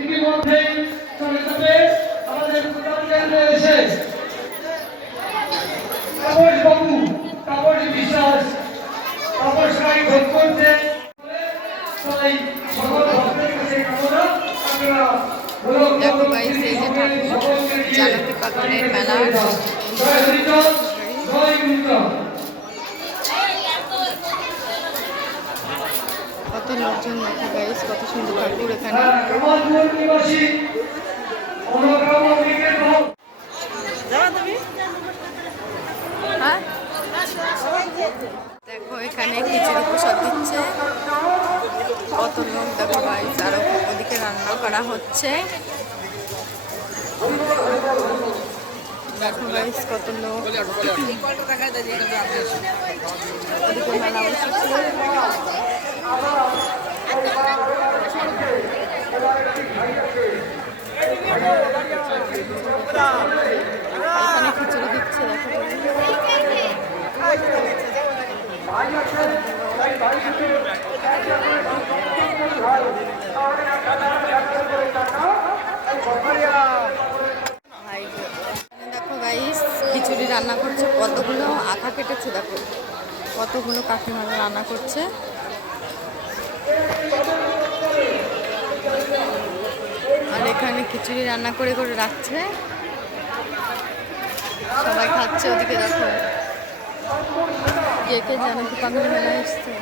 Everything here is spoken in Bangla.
ইতিমধ্যেই চলে যাবে আমাদের প্রধান কেন্দ্রে এসে তাপস বাবু, তাপস বিশ্বাস, তাপসকারী ভোগ করছে। তাই সকল ভক্তের কাছে কামনা আপনারা দেখো গাইস, এই যে ঠাকুর জানকী পাগলের মেলা। জয় হরিচন্দ্র, জয় গুরুচন্দ্র। কত লোকজন দেখো গাইস, কত সুন্দর ঠাকুর এখানে। কামালপুর নিবাসী অনগ্রাম অমৃতের ভক্ত। হ্যাঁ, দেখো এখানে খিচুড়ি প্রসাদ দিচ্ছে। কত লোক দেখো গাইস, আর ওদিকে রান্না করা হচ্ছে। দেখো গাইস কত লোক, ওদিকে মেলা বসেছে। এখানে খিচুড়ি দিচ্ছে দেখো। দেখো গাইস, খিচুড়ি রান্না করছে। কতগুলো আঁকা কেটেছে দেখো, কতগুলো কাকিমারা রান্না করছে। আর এখানে খিচুড়ি রান্না করে করে রাখছে, সবাই খাচ্ছে। ওদিকে দেখো কে কে জানকী পাগল মেলা এসছে।